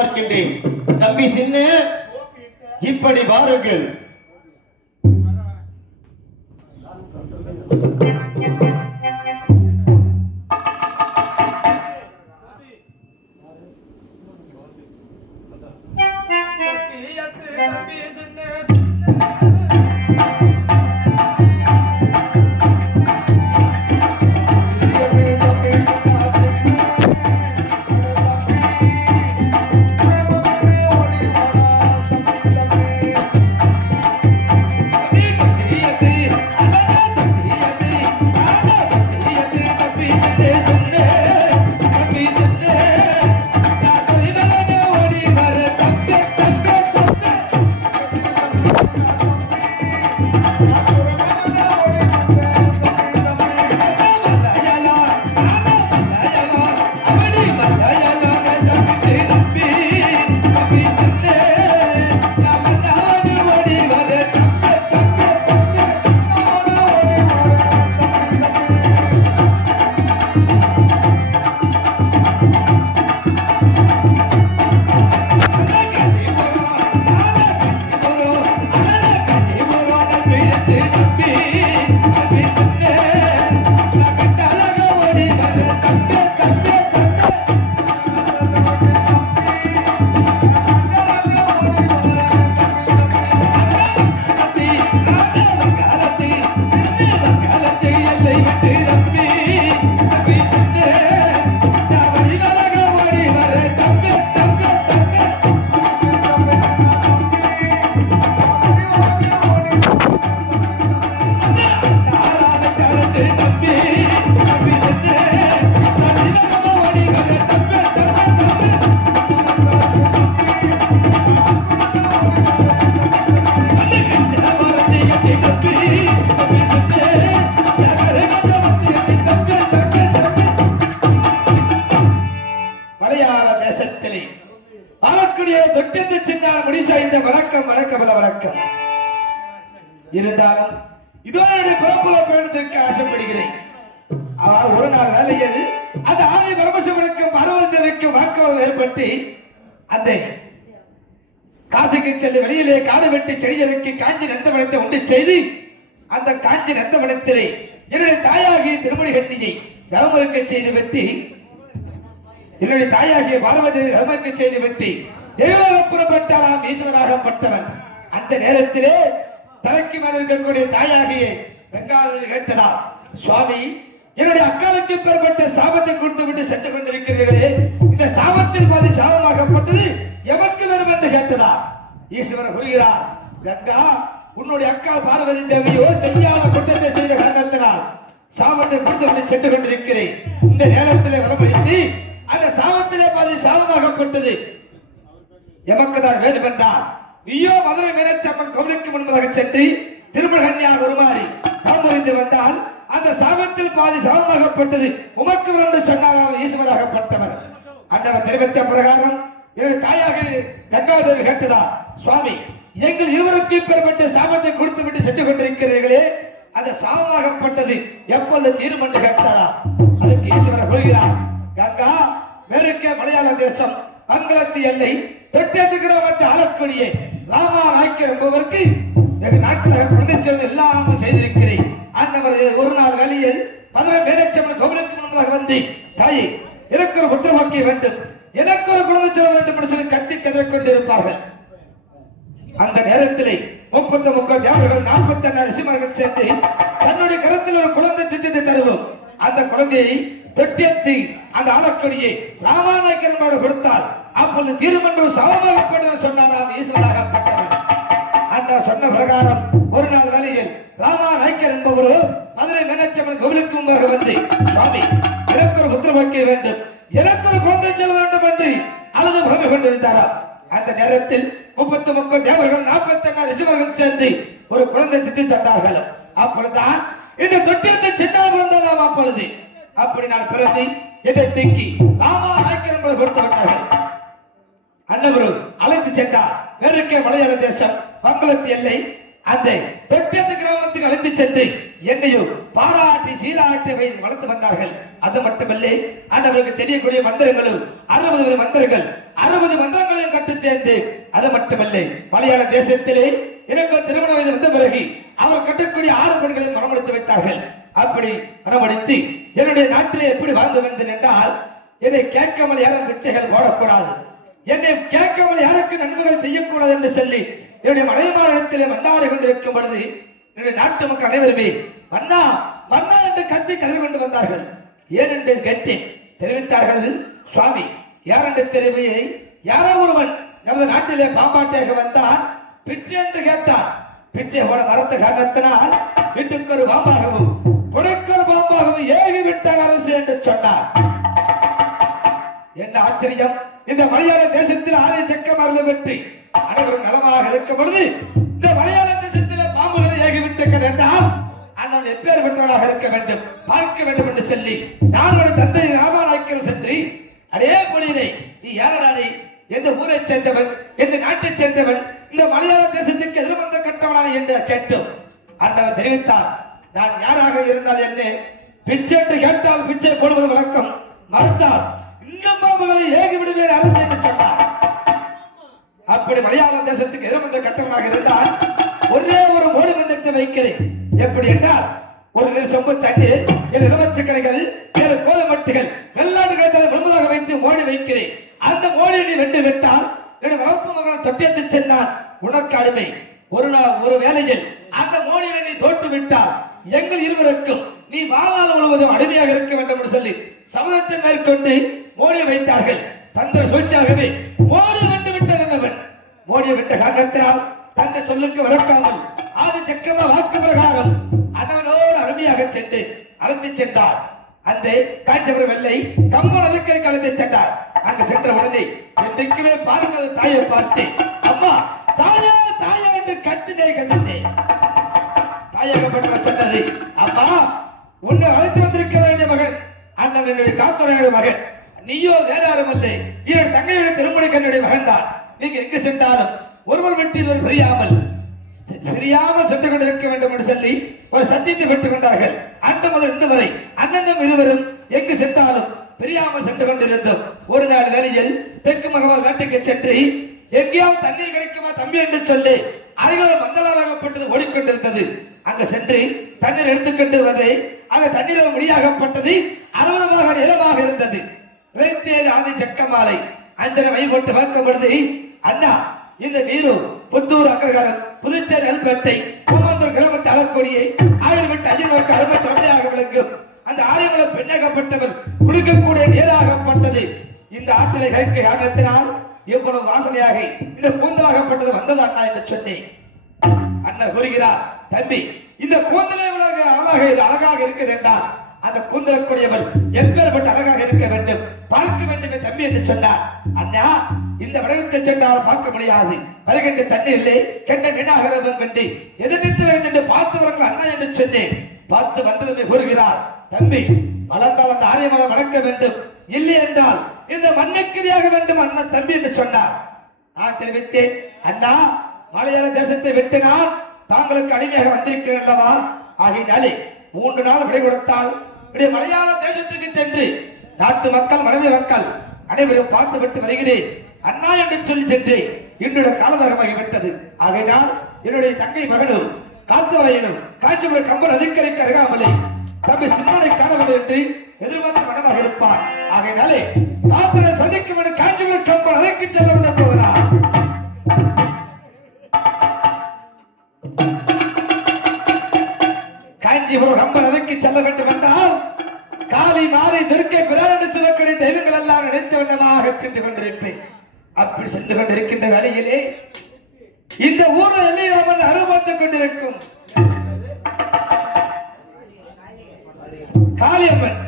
தம்பி தொட்டியத்து சின்னானுடைய வருகையை எதிர்பார்க்கின்றேன் தம்பி சின்ன. இப்படி வாருங்கள் மலையாள அறுபந்தனுக்கும் ஏற்பட்டு அந்த காசிக்கு செல்ல வெளியிலே காடு வெட்டி செடிகளுக்கு காஞ்சி நந்தவனத்தை உண்டு செய்து அந்த காஞ்சி நந்தவனத்திலே என்னுடைய தாயாகிய திருமணி கட்டியை தர்மருக்க செய்து வெட்டி என்னுடைய தாயாகிய பார்வதேவி தர்மருக்கு செய்து வெட்டி தேவலோக புறப்பட்டாராம் ஈஸ்வராகப்பட்டவன் அந்த நேரத்திலே தலைக்கு மேல இருக்கக்கூடிய தாயாகிய கங்காதேவி கேட்டதா சுவாமி என்னுடைய அக்காலுக்கு பெறப்பட்ட சாபத்தை கொடுத்து விட்டு சென்று கொண்டிருக்கிறீர்களே இந்த சாபத்தில் பாதி சாபமாகப்பட்டது எமக்கு வரும் என்று கேட்டதா ஈஸ்வரர் கூறுகிறார் கங்கா உன்னுடைய அக்கா பார்வதி தேவியோ செய்யாத குற்றத்தை செய்த காரணத்தினால் சாபத்தை கொடுத்து விட்டு சென்று கொண்டிருக்கிறேன். இந்த நேரத்திலே வரமளித்து அந்த சாபத்திலே பாதி சாபமாகப்பட்டது எமக்கு தான் வேறு வந்தார் நீயோ மதுரை மீனாட்சம்மன் கோவிலுக்கு முன்பதாக சென்று திருமகன்யா உருமாறி தாமறிந்து வந்தால் அந்த சாபத்தில் பாதி சாபமாகப்பட்டது உமக்கு வந்து சொன்னாராம் ஈஸ்வராகப்பட்டவர் அண்டவர் தெரிவித்த பிரகாரம் என்னுடைய தாயாக கங்காதேவி கேட்டதா சுவாமி எங்கள் இருவருக்கும் பெறப்பட்ட சாபத்தை கொடுத்து விட்டு சென்று கொண்டிருக்கிறீர்களே. அந்த சாபமாகப்பட்டது எப்பொழுது தீரும் என்று கேட்டதா? அதுக்கு ஈஸ்வரர் கூறுகிறார் கங்கா மேற்கே மலையாள தேசம் அங்கலத்து எல்லை தொட்டத்து கிராமத்தை ஆளக்கூடிய ராமா நாய்க்கர் என்பவருக்கு எங்கள் நாட்டில் குழந்தைச்செல்வம் எல்லாம் செய்திருக்கிறேன். ஆண்டவர் ஒரு நாள் வேலையில் மதுரை மேலச்சம்மன் கோபுரத்தின் முன்பதாக வந்து தாயே எனக்கு ஒரு குற்றமாக்கிய வேண்டும். எனக்கு ஒரு குழந்தை செல்ல வேண்டும் என்று சொல்லி கத்தி கதை கொண்டிருப்பார்கள். அந்த நேரத்திலே முப்பத்தி முப்பது தேவர்கள் நாற்பத்தி எண்ணு ரிசிமர்கள் சேர்ந்து தன்னுடைய கரத்தில் ஒரு குழந்தை திட்டத்தை தருவோம். அந்த குழந்தையை தொட்டியத்தி அந்த ஆலக்கொடியை ராமாநாயக்கனோடு கொடுத்தால் அப்பொழுது தீர்மன்றம் சமமாகப்படுதல் சொன்னாராம் ஈஸ்வராகப்பட்டவர் அந்த சொன்ன பிரகாரம் ஒரு நாள் வேலையில் ராமா நாய்க்கர் என்பவர் மதுரை மீனாட்சியம்மன் கோவிலுக்கு முன்பாக வந்து சுவாமி எனக்கு ஒரு புத்திர வைக்க வேண்டும். எனக்கு ஒரு குழந்தை செல்ல வேண்டும் என்று அழுது புலமை கொண்டிருந்தாரா? அந்த நேரத்தில் முப்பத்து முப்பது தேவர்கள் நாற்பத்தி அண்ணா ரிஷிவர்கள் சேர்ந்து ஒரு குழந்தை திட்டி தந்தார்கள். அப்பொழுதுதான் இந்த தொட்டியத்தை சின்னால் பிறந்தாராம் அப்பொழுது. அப்படி நான் பிறந்து என்னை தூக்கி ராமா நாய்க்கர் என்பதை கொடுத்து விட்டார்கள். அண்ணபுரு அழைத்து சென்றார். வேறுக்கே மலையாள தேசம். மங்களத்து எல்லை. அந்த தொட்டத்து கிராமத்துக்கு அழைத்து சென்று என்னையோ பாராட்டி சீராட்டி வைத்து வளர்த்து வந்தார்கள். அது மட்டுமல்ல அவருக்கு தெரியக்கூடிய மந்திரங்களும் அறுபது மந்திரங்கள் அறுபது மந்திரங்களையும் கற்று தேர்ந்து அது மட்டுமல்ல மலையாள தேசத்திலே எனக்கு திருமண வயது வந்த பிறகு அவர் கட்டக்கூடிய ஆறு பெண்களையும் மரமடித்து வைத்தார்கள். அப்படி மரமடித்து என்னுடைய நாட்டிலே எப்படி வாழ்ந்து வந்தேன் என்றால் என்னை கேட்காமல் யாரும் பிச்சைகள் ஓடக்கூடாது. என்னை கேட்காமல் யாருக்கு நன்மைகள் செய்யக்கூடாது என்று சொல்லி என்னுடைய மனைவிமாரிடத்திலே மன்னாடி கொண்டிருக்கும் பொழுது என்னுடைய நாட்டு மக்கள் அனைவருமே மன்னா மன்னா என்று கத்தி கதறி கொண்டு வந்தார்கள். ஏன் என்று கேட்டேன். தெரிவித்தார்கள் சுவாமி. யார் என்று தெரியவில்லை யாரோ ஒருவன் நமது நாட்டிலே பாம்பாட்டியாக வந்தான். பிச்சை என்று கேட்டான். பிச்சை போட மரத்த காரணத்தினால் வீட்டுக்கு ஒரு பாம்பாகவும் புடைக்கு ஒரு பாம்பாகவும் ஏகி விட்டார் அரசு என்று சொன்னார். என்ன ஆச்சரியம். இந்த மலையாள தேசத்தில் ஆலய சக்க மருந்து வெற்றி. அனைவரும் நலமாக இருக்கும் பொழுது இந்த மலையாள தேசத்தில் பாம்புகளை ஏகிவிட்டிருக்க வேண்டாம் அண்ணன் எப்பேர் பெற்றவனாக இருக்க வேண்டும். பார்க்க வேண்டும் என்று சொல்லி நான் தந்தை ராமாநாயக்கர் சென்று அடே பொழியினை நீ யாரடானே எந்த ஊரைச் சேர்ந்தவன்? எந்த நாட்டைச் சேர்ந்தவன்? இந்த மலையாள தேசத்துக்கு எதிர்வந்த கட்டவனான என்று கேட்டோம். அண்ணவன் தெரிவித்தார். நான் யாராக இருந்தால் என்ன? பிச்சை என்று கேட்டால் பிச்சை போடுவது வழக்கம். மறுத்தால் இன்னும் பாம்புகளை ஏகி விடுவேன் அரசு என்று சொன்னார். அப்படி மலையாள தேசத்துக்கு எதிர்வந்த கட்டணமாக இருந்தால் ஒரே ஒரு மோடி மந்தத்தை வைக்கிறேன். எப்படி என்றால் ஒரு சொம்பு தண்ணீர் இரு இலவச்ச கடைகள் இரு கோலமட்டுகள் வெள்ளாடுகளை தலை முழுவதாக வைத்து மோடி வைக்கிறேன். அந்த மோடியை நீ வென்று விட்டால் என்னுடைய வளர்ப்பு மகன் தொட்டியத்து சென்றான் உனக்கு அடிமை. ஒரு நாள் ஒரு வேலையில் அந்த மோடியை நீ தோற்று விட்டால் எங்கள் இருவருக்கும் நீ வாழ்நாள் முழுவதும் அடிமையாக இருக்க வேண்டும் என்று சொல்லி சமூகத்தை மேற்கொண்டு மோடி வைத்தார்கள். தந்திர சூழ்ச்சியாகவே மோடி மோடியை விட்ட காரணத்தினால் தந்த சொல்லுக்கு வரக்காமல் ஆதி சக்கர வாக்கு பிரகாரம் அதனோடு அருமையாக சென்று அழைத்து சென்றார். அந்த காஞ்சபுரம் வெள்ளை கம்பன் அதுக்கரை கலந்து சென்றார். அங்கு சென்ற உடனே என்றைக்குமே பாருங்கள் தாயை பார்த்து அம்மா தாயா தாயா என்று கத்தினே கத்தினேன். தாயகப்பட்டவர் சொன்னது அம்மா உன்னை அழைத்து வந்திருக்க வேண்டிய மகன் அண்ணன் என்னுடைய காத்துறையுடைய மகன். நீயோ வேற யாரும் இல்லை இவன் தங்கையுடைய திருமணி கண்ணுடைய மகன் தான் நீங்க எங்கு சென்றாலும் ஒருவர் வெட்டில் ஒரு பிரியாமல் பிரியாமல் சென்று கொண்டிருக்க வேண்டும் என்று சொல்லி ஒரு சந்தித்து பெற்றுக் கொண்டார்கள். அன்று முதல் இன்று வரை அண்ணனும் இருவரும் எங்கு சென்றாலும் பிரியாமல் சென்று கொண்டிருந்தோம். ஒரு நாள் வேளையில் தெற்கு மகவால் வேட்டைக்கு சென்று எங்கேயாவது தண்ணீர் கிடைக்குமா தம்பி என்று சொல்லி அருகில் மந்தளாகப்பட்டது ஓடிக்கொண்டிருந்தது. அங்கு சென்று தண்ணீர் எடுத்துக்கொண்டு வந்தே அந்த தண்ணீர் முடியாகப்பட்டது அறுபதமாக நிலமாக இருந்தது. இளைத்தேர் ஆதி சக்கமாலை. அஞ்சனை மை போட்டு பார்க்கும் பொழுது அண்ணா இந்த நீரு புத்தூர் அக்ரகாரம் புதுச்சேரி நெல்பேட்டை பூமந்தூர் கிராமத்து அலக்கொடியை ஆயிரம் விட்டு அஜின் நோக்கு அறுபத்தி தொண்டையாக விளங்கும். அந்த ஆரியமலம் பெண்ணாகப்பட்டவர் குளிக்கக்கூடிய நீராகப்பட்டது இந்த ஆற்றலை கற்க காரணத்தினால் இவ்வளவு வாசனையாக இந்த கூந்தலாகப்பட்டது வந்தது அண்ணா என்று சொன்னேன். அண்ணன் கூறுகிறார் தம்பி இந்த கூந்தலை உலக அழகாக இது அழகாக இருக்குது என்றால் அந்த கூந்தலக்கூடியவள் எப்பேற்பட்ட அழகாக இருக்க வேண்டும். பார்க்க வேண்டும் தம்பி என்று சொன்னார். அண்ணா இந்த வடகத்தை சென்றால் பார்க்க முடியாது. வருகின்ற தண்ணீரிலே கெட்ட வீணாகிறவன் வேண்டி எதிர்நீச்சல் என்று பார்த்து வரங்கள் அண்ணா என்று சொன்னேன். பார்த்து வந்ததுமே கூறுகிறார் தம்பி வளர்ந்தால் அந்த ஆரியமாக வளர்க்க வேண்டும். இல்லை என்றால் இந்த மண்ணுக்கிரியாக வேண்டும் அண்ணன் தம்பி என்று சொன்னார். நான் தெரிவித்தேன் அண்ணா மலையாள தேசத்தை விட்டு நான் தாங்களுக்கு அடிமையாக வந்திருக்கிறேன் அல்லவா? ஆகினாலே மூன்று நாள் விடை கொடுத்தால் மலையாள தேசத்துக்கு சென்று நாட்டு மக்கள் மனைவி மக்கள் அனைவரும் பார்த்து விட்டு வருகிறேன். அண்ணா என்று சொல்லி சென்று என்னுடைய காலதாரமாகி விட்டது. ஆகையினால் என்னுடைய தங்கை மகனும் காத்துவரையனும் காஞ்சிபுரம் கம்பன் அதிகரிக்க அருகாமலே தம்பி சிம்மனை காணவில்லை என்று எதிர்பார்த்து மனமாக இருப்பார் ஆகையினாலே காத்திர சதிக்கும் என காஞ்சிபுரம் கம்பன் அதற்கு செல்ல விட போகிறார். காஞ்சிபுரம் கம்பன் அதற்கு செல்ல வேண்டும் என்றால் காலை மாறி துர்க்கை பிறர் என்று சொல்லக்கூடிய தெய்வங்கள் எல்லாம் நினைத்த வண்ணமாக சென்று கொண்டிருப்பேன். அப்படி சென்று கொண்டிருக்கின்ற வேலையிலே இந்த ஊரில் எல்லையாமல் அனுபவித்துக் கொண்டிருக்கும் காளியம்மன்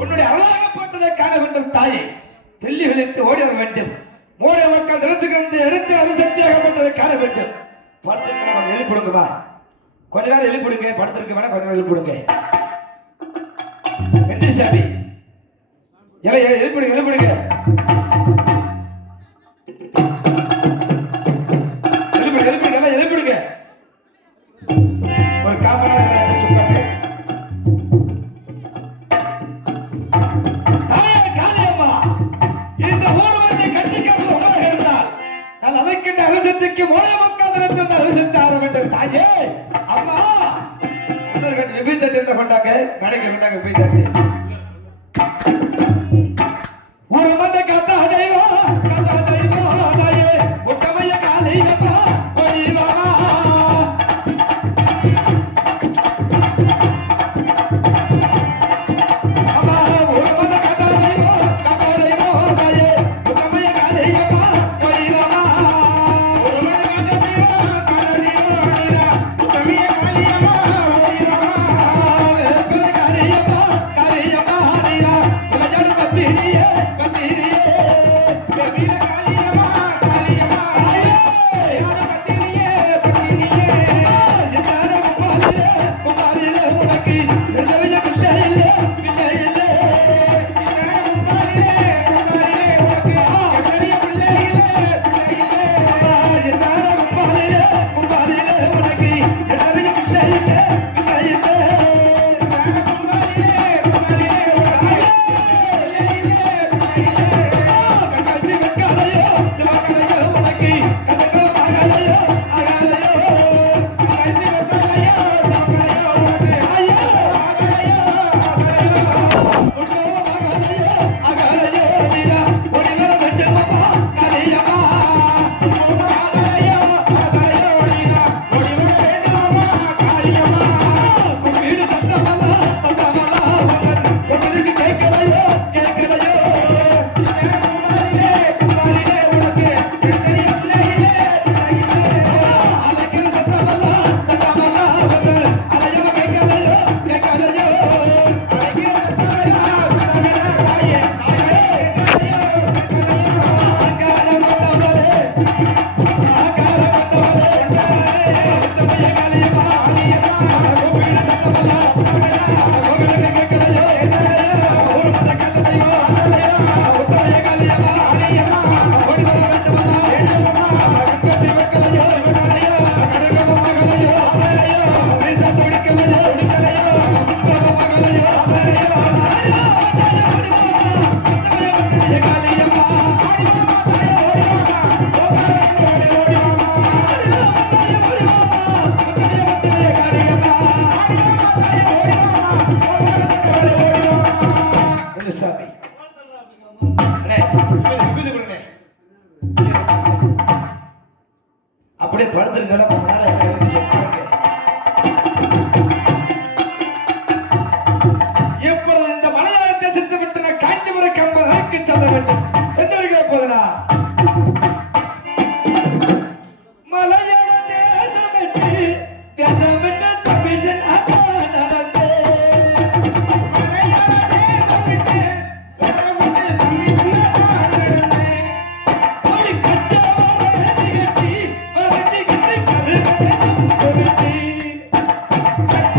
உன்னுடைய அழகப்பட்டதை காண வேண்டும் தாயை. தெல்லி விழித்து ஓடி வர வேண்டும். மூட மக்கள் திறந்து கண்டு எடுத்து அரிசக்தியாகப்பட்டதை காண வேண்டும். படுத்திருக்க எழுப்பிடுங்க கொஞ்ச நேரம் எழுப்பிடுங்க படத்திற்கு வேணா கொஞ்ச நேரம் எழுப்பிடுங்க வெற்றி சாமி. எல்லாம் எழுப்பிடுங்க எழுப்பிடுங்க அம்மா விபீத்த திருந்த கொண்டாங்க கடைக்கு கொண்டாங்க போய் தட்டி ஒரு மத்த கத்த அஜைவா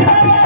Thank you.